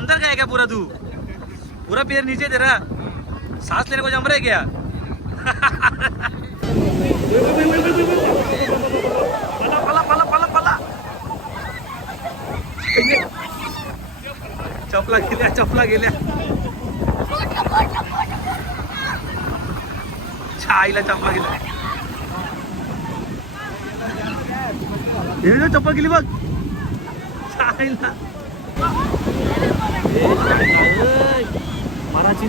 अंदर का क्या पूरा तू? पूरा पैर नीचे तेरा। सांस लेने को जम रहा है क्या? पला पला पला पला। पला चपला गेल्या चपला गेल्या। आईला चपला गेल्या हे चप्पल गेली बघ। आईला मराठी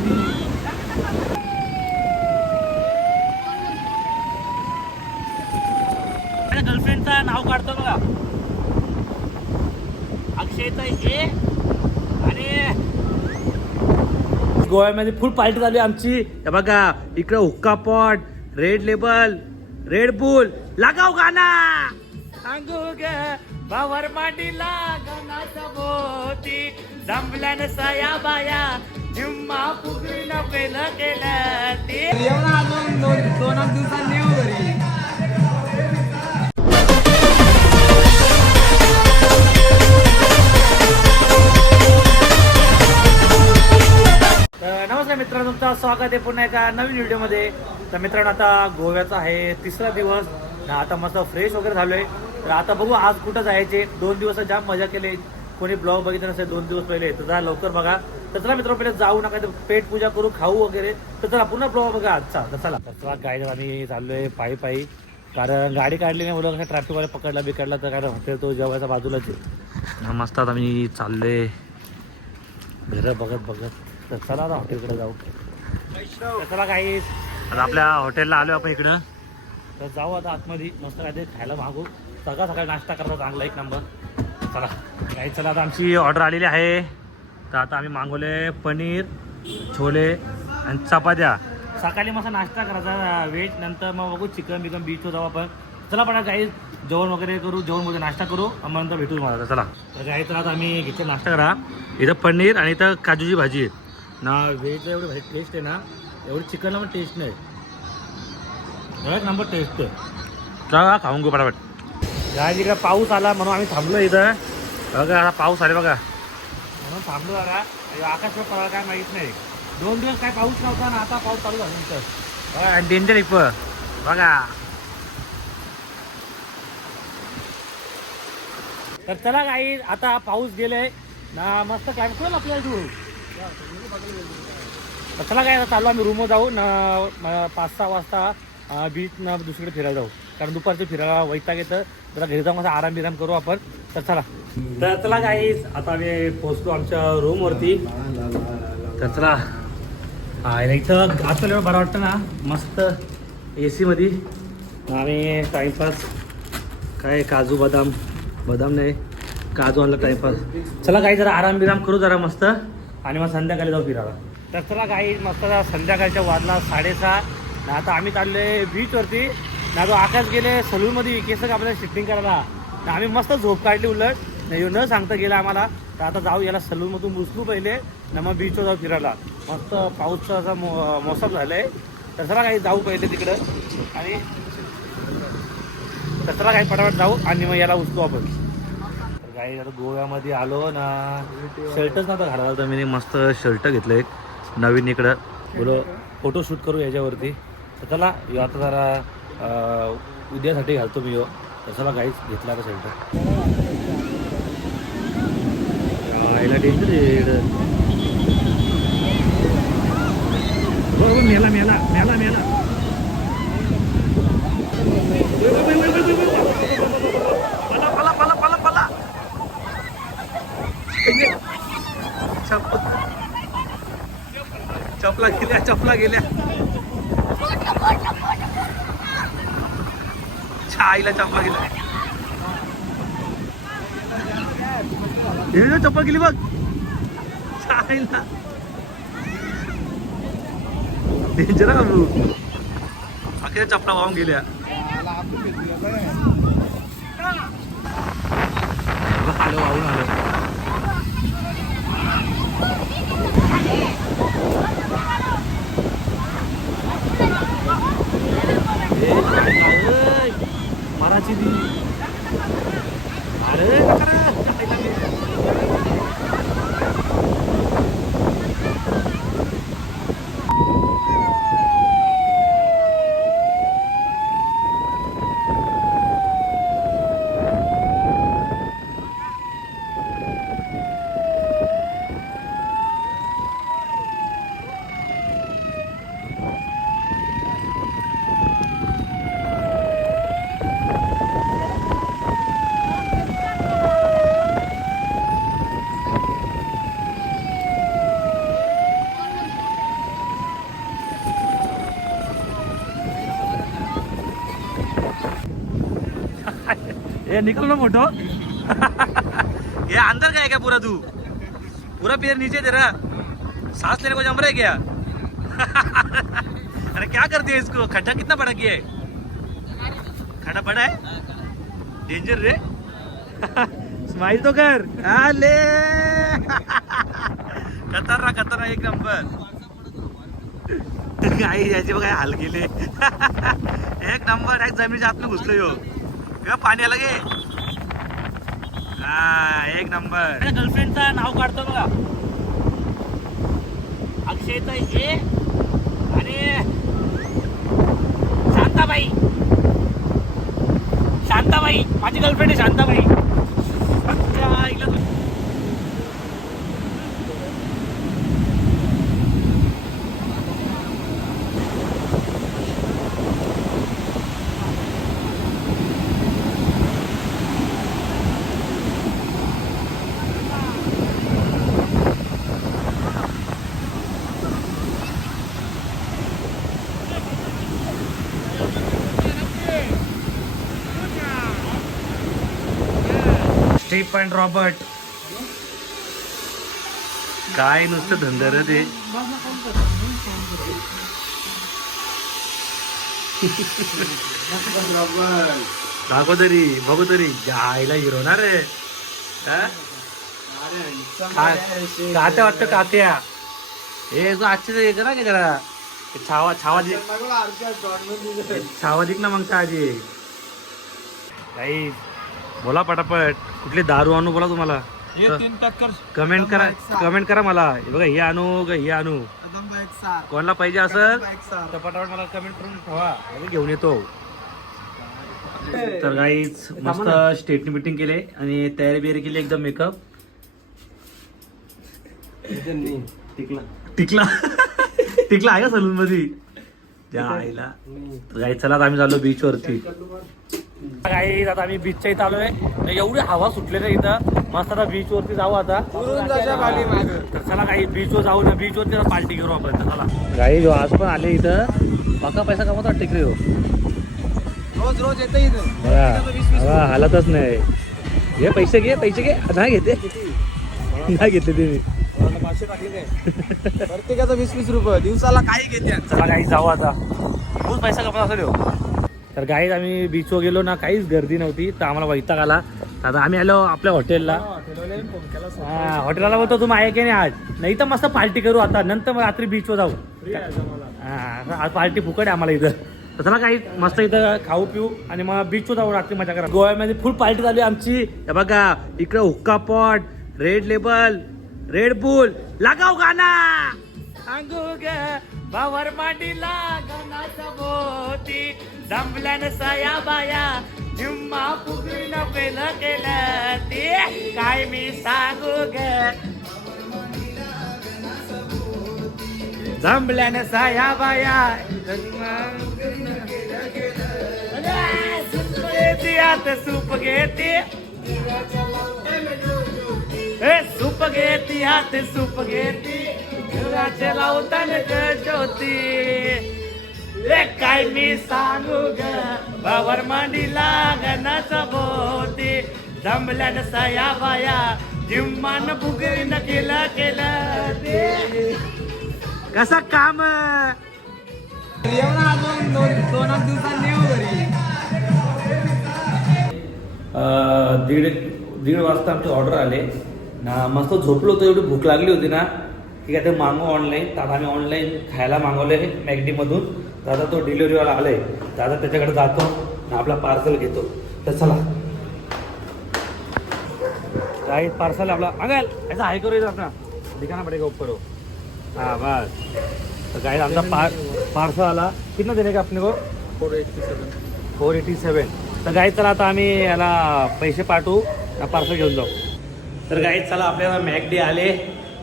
गर्लफ्रेंडचा नाव काढतो बघा अक्षयचं हे अरे गोव्यामध्ये फुल पार्टी झाली आमची बघा इकडे हुक्का pot red label red bull लगाव गाना सांगू ग बावर मांडीला गानाचा मोती. जमल्यान साया बाया जिम्मा फुगरीला पेलं केलं ते. दोन दिवसांनी येऊ घरी. तर नमस्कार मित्रांनो तुमचं स्वागत आहे पुन्हा एका नवीन व्हिडिओमध्ये. तर मित्रांनो आता गोव्याचा आहे तिसरा दिवस. आता मस्त फ्रेश वगैरे झालोय. तर आता बघू आज कुठं जायचे. दोन दिवस जाम मजा केली. कोणी ब्लॉग बघितलं नसेल दोन दिवस पहिले. तर जा लवकर बघा. तर चला मित्र पहिले जाऊ नका तर पेट पूजा करू खाऊ वगैरे. तर चला पुन्हा ब्लॉग बघा आजचा. तर चला. तर चला गाडी आम्ही चाललोय पायी पायी. कारण गाडी काढली नाही मुलं कसं ट्रॅफिकवाले पकडला बिकडला तर काय हॉटेल तो जेवायचा बाजूलाच आहे. मस्त आता आम्ही चाललोय. घर बघत बघत. तर चला आता हॉटेलकडे जाऊ. चला काही आता आपल्या हॉटेलला आलो आपण इकडं. तर जाऊ आता आतमध्ये. मस्त काहीतरी खायला मागू. सकाळ सकाळी नाश्ता करता चांगला एक नंबर चला. काही चला आता आमची ऑर्डर आलेली आहे. तर आता आम्ही मागवले पनीर छोले आणि चपात्या. सकाळी मसा नाश्ता करायचा व्हेज नंतर मग बघू चिकन बिकन बीचवर जाऊ आपण. चला पण काही जेवण वगैरे करू जेवण वगैरे नाश्ता करू आणि मग नंतर भेटू तुम्हाला चला. तर काही तर आता आम्ही घेतलं नाश्ता करा. इथं पनीर आणि इथं काजूची भाजी. आहे ना व्हेजला एवढी भाजी टेस्ट आहे ना एवढी चिकनला पण टेस्ट नाही. एक नंबर टेस्ट आहे चला खाऊन घेऊ पटापट. काय तिकडे पाऊस आला म्हणून आम्ही थांबलो इथं. बघा आता पाऊस आले बघा. म्हणून थांबलो बघा आकाश काय माहीत नाही. दोन दिवस काय पाऊस नव्हता ना आता पाऊस चालू झाला नंतर बघा डेंजर इप बघा. तर चला काही आता पाऊस गेले ना मस्त काय कुठं आपल्याला तू? तर चला काय आता चालू आम्ही रूमवर जाऊ. ना पाच सहा वाजता बीच ना दुसरीकडे फिरायला जाऊ. कारण दुपारचं फिरायला वैताग येतं. जरा घरी जाऊन असा आराम बिराम करू आपण. तर चला. तर चला काही आता आम्ही पोहोचलो आमच्या रूमवरती तर चला. हा इथं घातलं बरं वाटतं ना? मस्त ए सीमध्ये आणि टाईमपास काय काजू बदाम. बदाम नाही काजू आणलं टाईमपास चला काही जरा आराम बिराम करू जरा मस्त. आणि मग संध्याकाळी जाऊ फिरायला. तर चला काही मस्त संध्याकाळच्या वाजला साडेसहा. आता आम्ही चाललोय बीचवरती ना तो आकाश गेले सलूनमध्ये केस आपल्याला शिफ्टिंग करायला. आम्ही मस्त झोप काढली उलट. नाही न सांगता गेला आम्हाला. तर आता जाऊ याला सलूनमधून उचलू पहिले. ना मग बीचवर जाऊ फिरायला. मस्त पाऊसचा असा मो मोसम झालाय. तर चला काही जाऊ पहिले तिकडं. आणि तर चला काही पटापट जाऊ आणि मग याला उचलू आपण. तर काही आता गोव्यामध्ये आलो ना. शर्टच नव्हता घालायला होता मी मस्त शर्ट घेतलं एक. नवीन इकडं. बोलो फोटो शूट करू याच्यावरती. तर चला आता जरा उद्यासाठी घालतो मी हो तर चला काहीच घेतला का शर्ट याला डेंजर आहे हो, हो, मेला मेला मेला मेला पला चप- चपला गेल्या चपला गेल्या आईला चपला गेल्या हे चप्पल गेली बघ. आईला. डेंजर आहे बाबू. अखेर चपला वाहून गेल्या. आलं वाहून आलं. ए, काय लावलंय? माराची ती अरे नका रे. ये निकल ना फोटो ये अंदर क्या है क्या पूरा तू? पूरा पैर नीचे तेरा. सांस लेने को जम रहा है क्या? अरे क्या करती है इसको? खड्डा कितना बड़ा किया है? खड्डा बड़ा है? डेंजर रे. स्माइल तो कर. आले. खतरनाक खतरनाक एक नंबर. काही याचे बघा हाल गेले एक नंबर एक जमिनीच्या आतनं घुसलो यो ग पाण्याला गे हा एक नंबर. गर्लफ्रेंडचं नाव काढतो बघा. अक्षयचं हे आणि शांताबाई. शांताबाई. माझी गर्लफ्रेंड आहे शांताबाई अच्छा, हिला तू- स्टीप अँड रॉबर्ट. काय नुसतं धंदा रे ते? दाखव तरी बघू तरी. जायला हिरो ना रे. कात्या वाटतं कात्या. हे आजचे करा की ते छावा छावा दे. छावा दिक ना मग आजी काही बोला पटापट. कुठली दारू आणू बोला तुम्हाला. कमेंट करा कमेंट करा मला. हे बघा हे आणू का हे आणू? कोणाला पाहिजे असं? तर पटापट मला कमेंट करून ठेवा. घेऊन येतो. तर गाईच मस्त स्टेटनी मिटिंग केली आणि तयारी बियारी केली एकदम मेकअप टिकला. टिकला. टिकला आहे का सलून मध्ये? त्या आईला. आम्ही चाललो बीच वरती. गाई आता आम्ही बीचच्या इथं आलोय. एवढी हवा सुटली ना इथं. मस्त आता बीच वरती जाऊ आता. तर चला काही बीच वर जाऊ ना बीच वरती पार्टी करू आपण. चला. गाई जो आज पण आले इथं बाका पैसा कमवत वाटते इकडे हो? रोज रोज येतं इथं. हालतच नाही. घे पैसे घे पैसे घे. नाही घेते. नाही घेतले ते मी पाचशे टाकले काय प्रत्येकाचं वीस वीस रुपये. दिवसाला काही घेते चला काही जाऊ आता. खूप पैसा कमवत असेल. तर गाईज आम्ही बीचवर गेलो ना काहीच गर्दी नव्हती. तर आम्हाला वैताग आला. आता आम्ही आलो आपल्या हॉटेलला हा हॉटेलला बोलतो तुम्ही आहे की नाही आज? नाही तर मस्त पार्टी करू आता. नंतर मग रात्री बीचवर जाऊ. हा आज पार्टी फुकट आहे आम्हाला इथं. तर चला काही मस्त इथं खाऊ पिऊ आणि मग बीचवर जाऊ रात्री मजा करा. गोव्यामध्ये फुल पार्टी झाली आमची. बघा इकडं हुक्का pot red label red bull लगाव गाना। सांगू ग बावर मांडीला गाना सभोवती जमल्यान सया बाया जिम्मा फुगून केलं केलं ते. काय मी सांगू ग जमल्यान साया बाया घेते आता सूप घेते. ए सूप घेते हात सूप घेते घराचे लावताना ज्योती. ए काय मी सांगू ग? बावर मांडीला गणाचा भोवती. जमल्यान सया बाया जिम्मान बुगरीनं केलं केलं ते. कसा काम? दोन दोन दिवसांनी येऊ घरी. दीड दीड वाजता आमची ऑर्डर आले. ना मस्त झोपलो होतो एवढी भूक लागली होती ना. ठीक आहे ते मागवू ऑनलाईन तर आता आम्ही ऑनलाईन खायला मागवलं आहे मॅगडीमधून तर आता तो डिलिव्हरीवाला आलाय. तर आता त्याच्याकडे जातो ना आपला पार्सल घेतो. तर चला. काही पार्सल आपला? अगल ऐसा हाय करो अपना दिखाना पड़ेगा ऊपर हो हाँ बस. तो गाइस आमचा पार पार्सल आला. कितना देने का अपने को? Four eighty seven four eighty seven तर गाईत चला आता आम्ही याला पैसे पाठवू. पार्सल घेऊन जाऊ. तर गाईत चला आपल्याला मॅकडी आले.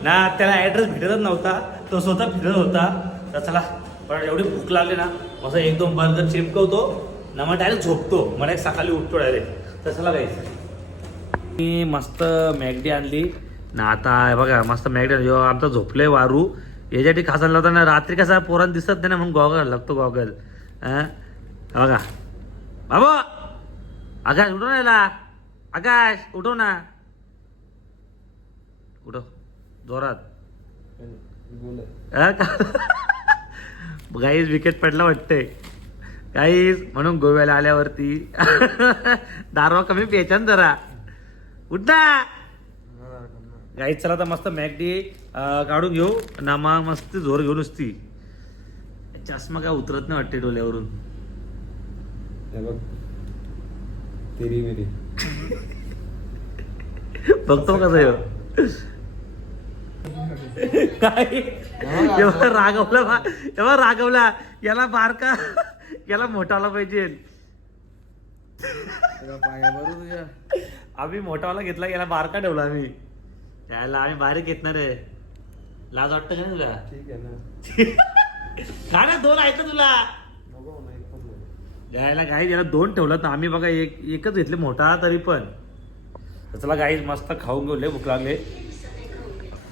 ना त्याला ॲड्रेस भेटतच नव्हता. तो स्वतः फिरत होता. तर चला पण एवढी भूक लागली ना असं एक दोन बर्गर चिपकवतो ना मग डायरेक्ट झोपतो. मला एक सकाळी उठतो डायरेक्ट तर चला गाईत मी मस्त मॅगडी आणली. ना आता बघा मस्त मॅगडी आणली. जेव्हा आमचा झोपलंय वारू. याच्यासाठी खास आणला होता ना रात्री कसा पोरांना दिसत नाही ना म्हणून गॉगल लागतो गॉगल हा बघा. बाबा! आकाश उठव ना याला. आकाश उठव ना. उठव जोरात गाईज विकेट पडला वाटतंय गाईज म्हणून गोव्याला आल्यावरती दारवा कमी प्यायचा ना जरा उठ गाईज चला आता मस्त मॅगडी काढून घेऊ ना मग मस्त जोर घेऊन असती चष्मा काय उतरत नाही वाटते डोल्यावरून तेरी बघतो कसं. काय एवढा रागवला बा एवढा रागवला याला बारका याला मोठाला पाहिजे. आम्ही मोठावाला घेतला याला बारका ठेवला आम्ही. याला आम्ही बारीक घेतणार आहे. लाज वाटतं का तुला? का ना. दोन ना तुला. यायला गाईज याला दोन ठेवलं तर आम्ही बघा एक एकच घेतले मोठा तरी पण. तर चला गाईज मस्त खाऊन घेऊ भूक लागले.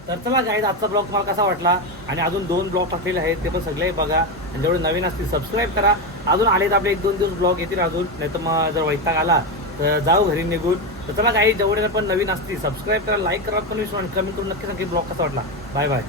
तर चला गाईज आजचा ब्लॉग तुम्हाला कसा वाटला? आणि अजून दोन ब्लॉग टाकलेले आहेत ते पण सगळे बघा. आणि जेवढे नवीन असतील सबस्क्राईब करा. अजून आले तर आपले एक दोन दिवस ब्लॉग येतील अजून. नाही तर मग जर वैताग आला तर जाऊ घरी निघून. तर चला गाईज जेवढे पण नवीन असतील सबस्क्राईब करा लाईक करा. पण विसरू कमेंट करून नक्की सांगा ब्लॉग कसा वाटला. Bye bye